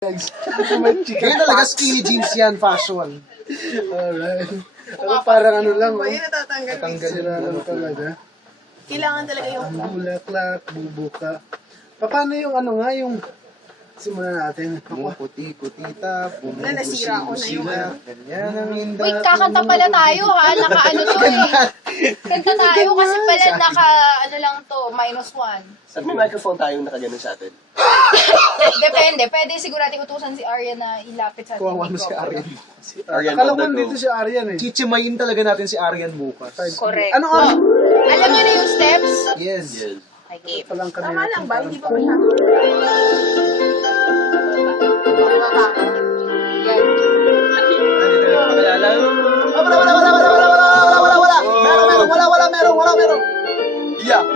Kaya talaga skinny jeans yan, fashion. Alright. Ano, parang ano lang, oh. Ba yun natatanggal? Sira lang talaga. Kailangan talaga yung Ang bulaklak, bubuka. Paano yung ano nga, yung... Simulan natin. Puti-kutita, nasira ko na yung ano. ganyan ang inda. Wait, kakanta pala tayo ha. Naka-ano to eh. Kanta tayo kasi pala naka-ano lang to, -1. Saan may microphone tayong nakaganon sa atin? Depende. Pwede siguro natin utusan si Arya na ilapit sa ating Kuha mo si Aryan. Aryan Akala on ko the go. dito si Aryan eh. Chichimayin talaga natin si Aryan bukas. Correct. Ano ka? Alam niyo na yung steps? Yes. Yes. Okay. Palang kami. Tama lang ba? Hindi pa masyado. Yan. Pakilala. Meron. Yeah.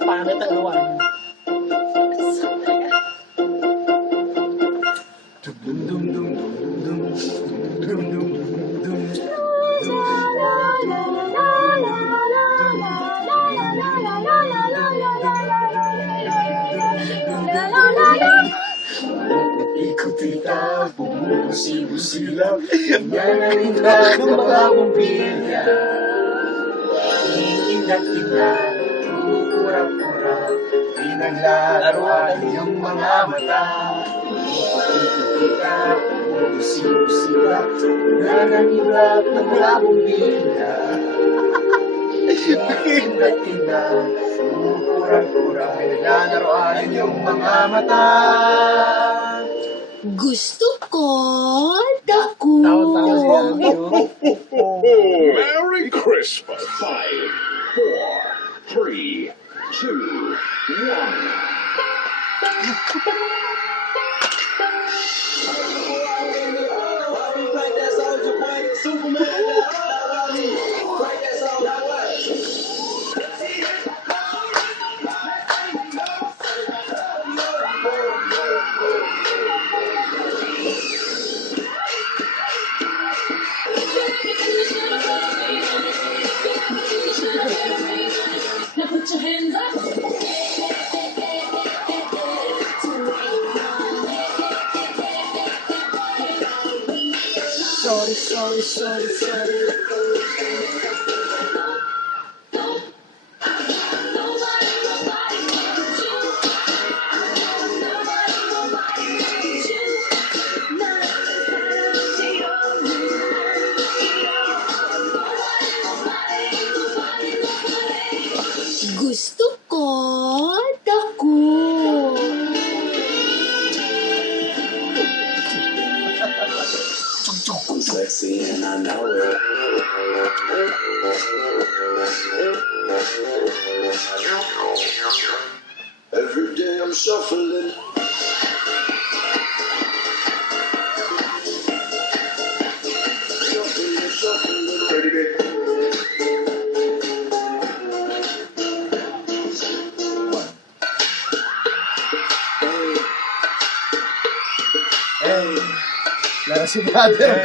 Pangit ang gawa. Ikutita, bumusi-busila, yan ang inda ng mga bumbilya. Iingat-ingat, kukurap-kurap, pinaglalaroan yung mga mata. Ikutita, bumusi-busila, yan ang inda ng mga bumbilya. Iingat-ingat, kukurap-kurap, pinaglalaroan yung mga mata. Gusto ko dako. Tawa-tawa si Aryan. Merry Christmas. 5, 4, 3, 2, 1. Now put your hands up. Sorry. Gusto ko dako. Sexy and I know it. Every day I'm shuffling. Shuffling. Ready, baby. Lara si brother.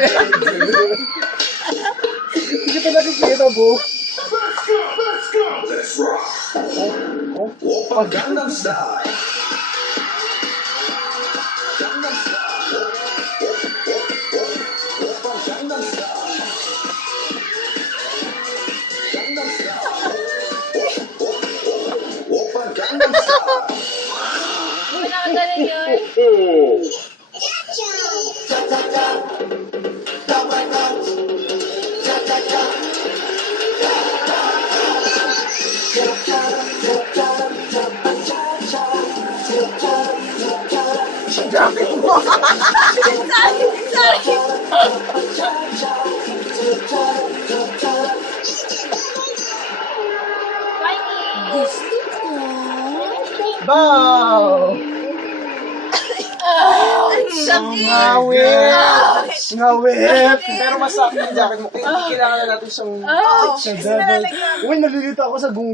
Hindi ko nakikita, Bo. Let's go. Let's rock. Opa Gangnam Style. Gangnam Style. Opa Gangnam Style. Gangnam Style. Opa Gangnam Style. Nakagaling yun. Gusto ko. Bow! Ngawit! Ngawit! Pero masakit yung jacket mo. Kailangan na natin siyang... Oo. Uy, nalilito ako sa gungga.